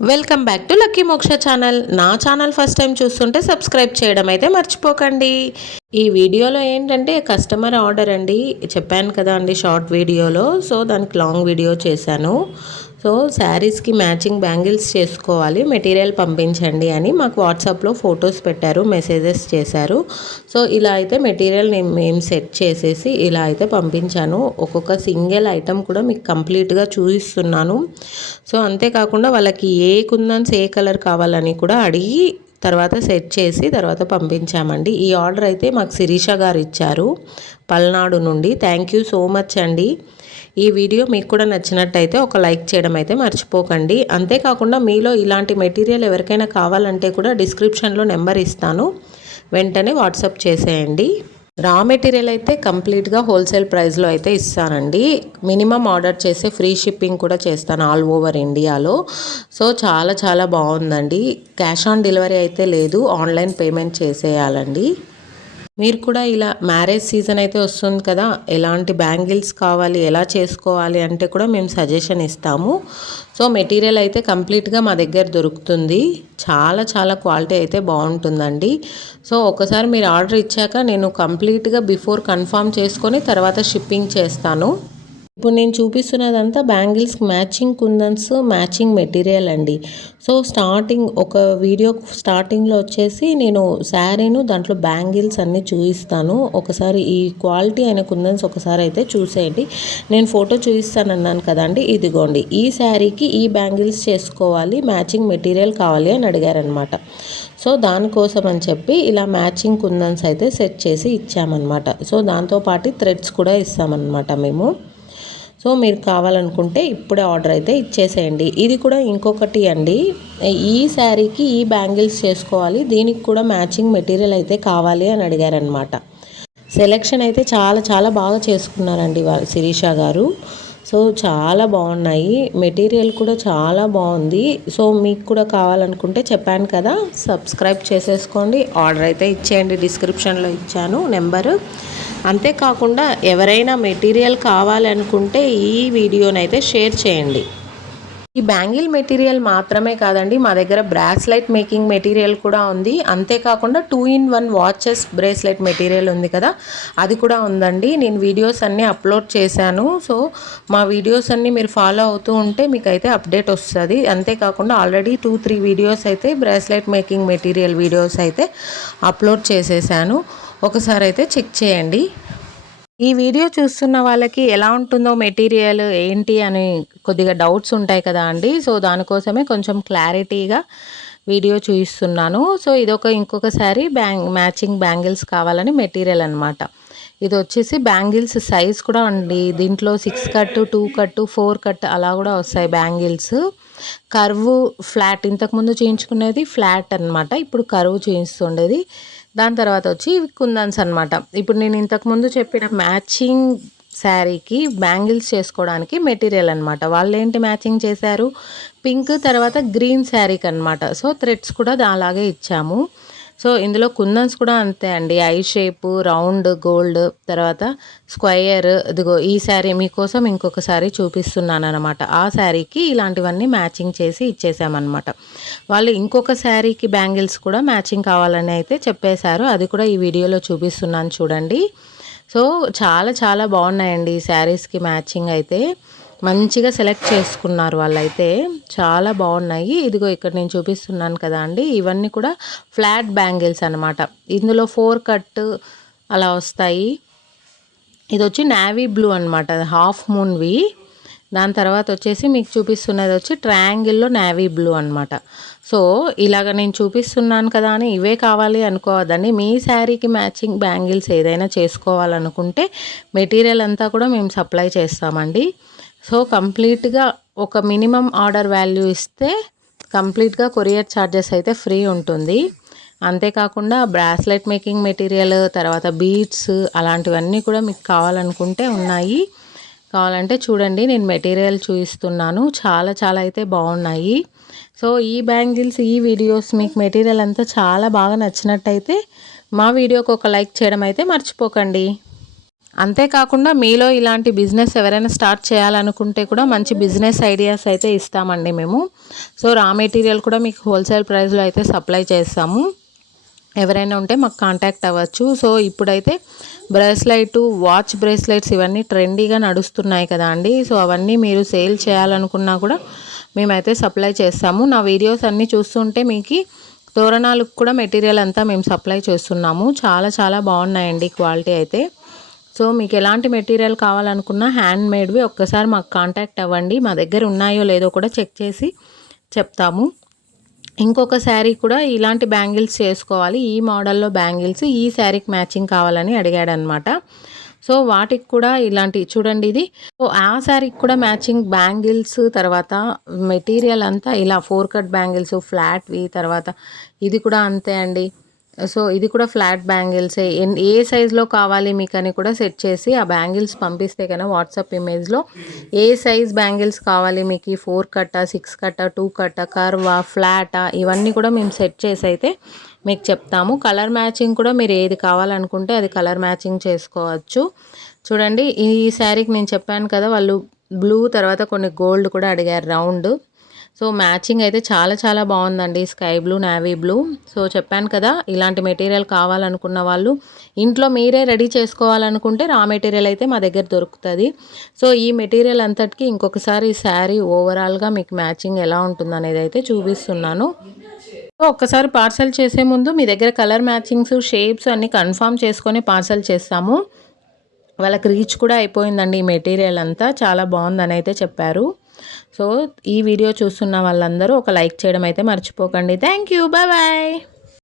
Welcome back to lucky మోక్ష channel. నా channel first time చూస్తుంటే సబ్స్క్రైబ్ చేయడం అయితే మర్చిపోకండి. ఈ వీడియోలో ఏంటంటే కస్టమర్ ఆర్డర్ అండి, చెప్పాను కదా అండి షార్ట్ వీడియోలో. సో దానికి లాంగ్ వీడియో చేశాను. సో శారీస్కి మ్యాచింగ్ బ్యాంగిల్స్ చేసుకోవాలి, మెటీరియల్ పంపించండి అని మాకు వాట్సాప్లో ఫొటోస్ పెట్టారు, మెసేజెస్ చేశారు. సో ఇలా అయితే మెటీరియల్ మేము సెట్ చేసేసి ఇలా అయితే పంపించాను. ఒక్కొక్క సింగిల్ ఐటెం కూడా మీకు కంప్లీట్గా చూపిస్తున్నాను. సో అంతేకాకుండా వాళ్ళకి ఏ కుందన్స్ ఏ కలర్ కావాలని కూడా అడిగి తర్వాత సెట్ చేసి తర్వాత పంపించామండి. ఈ ఆర్డర్ అయితే మాకు శిరీష గారు ఇచ్చారు పల్నాడు నుండి. థ్యాంక్ యూ సో మచ్ అండి. ఈ వీడియో మీకు కూడా నచ్చినట్టయితే ఒక లైక్ చేయడం అయితే మర్చిపోకండి. అంతేకాకుండా మీలో ఇలాంటి మెటీరియల్ ఎవరికైనా కావాలంటే కూడా డిస్క్రిప్షన్లో నెంబర్ ఇస్తాను, వెంటనే వాట్సాప్ చేసేయండి. రా మెటీరియల్ అయితే కంప్లీట్గా హోల్సేల్ ప్రైస్లో అయితే ఇస్తానండి. మినిమం ఆర్డర్ చేసే ఫ్రీ షిప్పింగ్ కూడా చేస్తాను ఆల్ ఓవర్ ఇండియాలో. సో చాలా చాలా బాగుందండి. క్యాష్ ఆన్ డెలివరీ అయితే లేదు, ఆన్లైన్ పేమెంట్ చేసేయాలండి. మీరు కూడా ఇలా మ్యారేజ్ సీజన్ అయితే వస్తుంది కదా, ఎలాంటి బ్యాంగిల్స్ కావాలి, ఎలా చేసుకోవాలి అంటే కూడా మేము సజెషన్ ఇస్తాము. సో మెటీరియల్ అయితే కంప్లీట్గా మా దగ్గర దొరుకుతుంది. చాలా చాలా క్వాలిటీ అయితే బాగుంటుందండి. సో ఒకసారి మీరు ఆర్డర్ ఇచ్చాక నేను కంప్లీట్గా బిఫోర్ కన్ఫర్మ్ చేసుకొని తర్వాత షిప్పింగ్ చేస్తాను. ఇప్పుడు నేను చూపిస్తున్నదంతా బ్యాంగిల్స్ మ్యాచింగ్ కుందన్స్, మ్యాచింగ్ మెటీరియల్ అండి. సో స్టార్టింగ్ ఒక వీడియో స్టార్టింగ్లో వచ్చేసి నేను శారీను దాంట్లో బ్యాంగిల్స్ అన్నీ చూపిస్తాను. ఒకసారి ఈ క్వాలిటీ అయిన కుందన్స్ ఒకసారి అయితే చూసేయండి. నేను ఫోటో చూపిస్తానన్నాను కదండి, ఇదిగోండి ఈ శారీకి ఈ బ్యాంగిల్స్ చేసుకోవాలి, మ్యాచింగ్ మెటీరియల్ కావాలి అని అడిగారనమాట. సో దానికోసం అని చెప్పి ఇలా మ్యాచింగ్ కుందన్స్ అయితే సెట్ చేసి ఇచ్చామన్నమాట. సో దాంతోపాటు థ్రెడ్స్ కూడా ఇస్తామన్నమాట మేము. సో మీరు కావాలనుకుంటే ఇప్పుడే ఆర్డర్ అయితే ఇచ్చేసేయండి. ఇది కూడా ఇంకొకటి అండి, ఈ శారీకి ఈ బ్యాంగిల్స్ చేసుకోవాలి, దీనికి కూడా మ్యాచింగ్ మెటీరియల్ అయితే కావాలి అని అడిగారనమాట. సెలెక్షన్ అయితే చాలా చాలా బాగా చేసుకున్నారండి శిరీష గారు. సో చాలా బాగున్నాయి, మెటీరియల్ కూడా చాలా బాగుంది. సో మీకు కూడా కావాలనుకుంటే చెప్పాను కదా, సబ్స్క్రైబ్ చేసేసుకోండి, ఆర్డర్ అయితే ఇచ్చేయండి. డిస్క్రిప్షన్లో ఇచ్చాను నెంబరు. అంతేకాకుండా ఎవరైనా మెటీరియల్ కావాలనుకుంటే ఈ వీడియోనైతే షేర్ చేయండి. ఈ బ్యాంగిల్ మెటీరియల్ మాత్రమే కాదండి, మా దగ్గర బ్రాస్లెట్ మేకింగ్ మెటీరియల్ కూడా ఉంది. అంతేకాకుండా 2-in-1 వాచెస్ బ్రేస్లెట్ మెటీరియల్ ఉంది కదా, అది కూడా ఉందండి. నేను వీడియోస్ అన్నీ అప్లోడ్ చేశాను. సో మా వీడియోస్ అన్నీ మీరు ఫాలో అవుతూ ఉంటే మీకు అయితే అప్డేట్ వస్తుంది. అంతేకాకుండా ఆల్రెడీ 2-3 వీడియోస్ అయితే బ్రాస్లెట్ మేకింగ్ మెటీరియల్ వీడియోస్ అయితే అప్లోడ్ చేసేసాను. ఒకసారి అయితే చెక్ చేయండి. ఈ వీడియో చూస్తున్న వాళ్ళకి ఎలా ఉంటుందో మెటీరియల్ ఏంటి అని కొద్దిగా డౌట్స్ ఉంటాయి కదా అండి. సో దానికోసమే కొంచెం క్లారిటీగా వీడియో చూపిస్తున్నాను. సో ఇదొక ఇంకొకసారి మ్యాచింగ్ బ్యాంగిల్స్ కావాలని మెటీరియల్ అనమాట. ఇది వచ్చేసి బ్యాంగిల్స్ సైజ్ కూడా అండి, దీంట్లో 6 కట్, 2 కట్, 4 కట్ అలా కూడా వస్తాయి బ్యాంగిల్స్. కర్వ్ ఫ్లాట్, ఇంతకుముందు చేయించుకునేది ఫ్లాట్ అనమాట, ఇప్పుడు కర్వ్ చేయిస్తుండేది. దాని తర్వాత వచ్చి కుందన్స్ అనమాట. ఇప్పుడు నేను ఇంతకుముందు చెప్పిన మ్యాచింగ్ శారీకి బ్యాంగిల్స్ చేసుకోవడానికి మెటీరియల్ అనమాట. వాళ్ళు ఏంటి మ్యాచింగ్ చేశారు, పింక్ తర్వాత గ్రీన్ శారీకి అనమాట. సో థ్రెడ్స్ కూడా అలాగే ఇచ్చాము. సో ఇందులో కుందన్స్ కూడా అంతే అండి, ఐ షేపు, రౌండ్, గోల్డ్, తర్వాత స్క్వయర్. ఇదిగో ఈ శారీ మీకోసం ఇంకొక శారీ చూపిస్తున్నాను అనమాట. ఆ శారీకి ఇలాంటివన్నీ మ్యాచింగ్ చేసి ఇచ్చేసామన్నమాట. వాళ్ళు ఇంకొక శారీకి బ్యాంగిల్స్ కూడా మ్యాచింగ్ కావాలని అయితే చెప్పేశారు, అది కూడా ఈ వీడియోలో చూపిస్తున్నాను చూడండి. సో చాలా చాలా బాగున్నాయండి ఈ శారీస్కి మ్యాచింగ్ అయితే, మంచిగా సెలెక్ట్ చేసుకున్నారు వాళ్ళైతే, చాలా బాగున్నాయి. ఇదిగో ఇక్కడ నేను చూపిస్తున్నాను కదా అండి, ఇవన్నీ కూడా ఫ్లాట్ బ్యాంగిల్స్ అనమాట. ఇందులో 4 కట్ అలా వస్తాయి. ఇది వచ్చి నావీ బ్లూ అనమాట, హాఫ్ మూన్వి. దాని తర్వాత వచ్చేసి మీకు చూపిస్తున్నది వచ్చి ట్రయాంగిల్లో నావీ బ్లూ అనమాట. సో ఇలాగ నేను చూపిస్తున్నాను కదా అని ఇవే కావాలి అనుకోవద్దండి. మీ శారీకి మ్యాచింగ్ బ్యాంగిల్స్ ఏదైనా చేసుకోవాలనుకుంటే మెటీరియల్ అంతా కూడా మేము సప్లై చేస్తామండి. సో కంప్లీట్గా ఒక మినిమం ఆర్డర్ వాల్యూ ఇస్తే కంప్లీట్గా కొరియర్ ఛార్జెస్ అయితే ఫ్రీ ఉంటుంది. అంతేకాకుండా బ్రాస్లెట్ మేకింగ్ మెటీరియల్, తర్వాత బీడ్స్ అలాంటివన్నీ కూడా మీకు కావాలనుకుంటే ఉన్నాయి. కావాలంటే చూడండి, నేను మెటీరియల్ చూపిస్తున్నాను, చాలా చాలా అయితే బాగున్నాయి. సో ఈ బ్యాంగిల్స్, ఈ వీడియోస్ మీకు మెటీరియల్ అంతా చాలా బాగా నచ్చినట్టయితే మా వీడియోకి ఒక లైక్ చేయడం అయితే మర్చిపోకండి. అంతేకాకుండా మీలో ఇలాంటి బిజినెస్ ఎవరైనా స్టార్ట్ చేయాలనుకుంటే కూడా మంచి బిజినెస్ ఐడియాస్ అయితే ఇస్తామండి మేము. సో రా మెటీరియల్ కూడా మీకు హోల్సేల్ ప్రైస్లో అయితే సప్లై చేస్తాము. ఎవరైనా ఉంటే మాకు కాంటాక్ట్ అవ్వచ్చు. సో ఇప్పుడైతే బ్రేస్లైట్, వాచ్ బ్రేస్లైట్స్ ఇవన్నీ ట్రెండీగా నడుస్తున్నాయి కదా అండి. సో అవన్నీ మీరు సేల్ చేయాలనుకున్నా కూడా మేమైతే సప్లై చేస్తాము. నా వీడియోస్ అన్నీ చూస్తుంటే మీకు తోరణాలకు కూడా మెటీరియల్ అంతా మేము సప్లై చేస్తున్నాము. చాలా చాలా బాగున్నాయండి క్వాలిటీ అయితే. సో మీకు ఎలాంటి మెటీరియల్ కావాలనుకున్నా హ్యాండ్ మేడ్వి ఒక్కసారి మాకు కాంటాక్ట్ అవ్వండి. మా దగ్గర ఉన్నాయో లేదో కూడా చెక్ చేసి చెప్తాము. ఇంకొక శారీ కూడా ఇలాంటి బ్యాంగిల్స్ చేసుకోవాలి, ఈ మోడల్లో బ్యాంగిల్స్ ఈ శారీకి మ్యాచింగ్ కావాలని అడిగాడనమాట. సో వాటికి కూడా ఇలాంటి చూడండి ఇది. సో ఆ శారీకి కూడా మ్యాచింగ్ బ్యాంగిల్స్, తర్వాత మెటీరియల్ అంతా ఇలా 4 కట్ బ్యాంగిల్స్ ఫ్లాట్వి, తర్వాత ఇది కూడా అంతే అండి. సో ఇది కూడా ఫ్లాట్ బ్యాంగిల్సే. ఏ సైజులో కావాలి మీకు అని కూడా సెట్ చేసి ఆ బ్యాంగిల్స్ పంపిస్తే కన్నా వాట్సాప్ ఇమేజ్లో ఏ సైజ్ బ్యాంగిల్స్ కావాలి మీకు, 4 కట్టా, 6 కట్టా, 2 కట్టా, కర్వా, ఫ్లాటా, ఇవన్నీ కూడా మేము సెట్ చేసి అయితే మీకు చెప్తాము. కలర్ మ్యాచింగ్ కూడా మీరు ఏది కావాలనుకుంటే అది కలర్ మ్యాచింగ్ చేసుకోవచ్చు. చూడండి ఈ శారీకి నేను చెప్పాను కదా, వాళ్ళు బ్లూ తర్వాత కొన్ని గోల్డ్ కూడా అడిగారు రౌండ్. సో మ్యాచింగ్ అయితే చాలా చాలా బాగుందండి, sky blue, navy blue. So చెప్పాను కదా, ఇలాంటి మెటీరియల్ కావాలనుకున్న వాళ్ళు ఇంట్లో మీరే రెడీ చేసుకోవాలనుకుంటే రా మెటీరియల్ అయితే మా దగ్గర దొరుకుతుంది. సో ఈ మెటీరియల్ అంతటికి ఇంకొకసారి ఈ శారీ ఓవరాల్గా మీకు మ్యాచింగ్ ఎలా ఉంటుంది అనేది అయితే చూపిస్తున్నాను. సో ఒక్కసారి పార్సల్ చేసే ముందు మీ దగ్గర కలర్ మ్యాచింగ్స్, షేప్స్ అన్నీ కన్ఫర్మ్ చేసుకొని పార్సల్ చేస్తాము. వాళ్ళకి రీచ్ కూడా అయిపోయిందండి ఈ మెటీరియల్ అంతా, చాలా బాగుందని అయితే చెప్పారు. సో ఈ వీడియో చూస్తున్న వాళ్ళందరూ ఒక లైక్ చేయడం అయితే మర్చిపోకండి. Thank you, bye bye.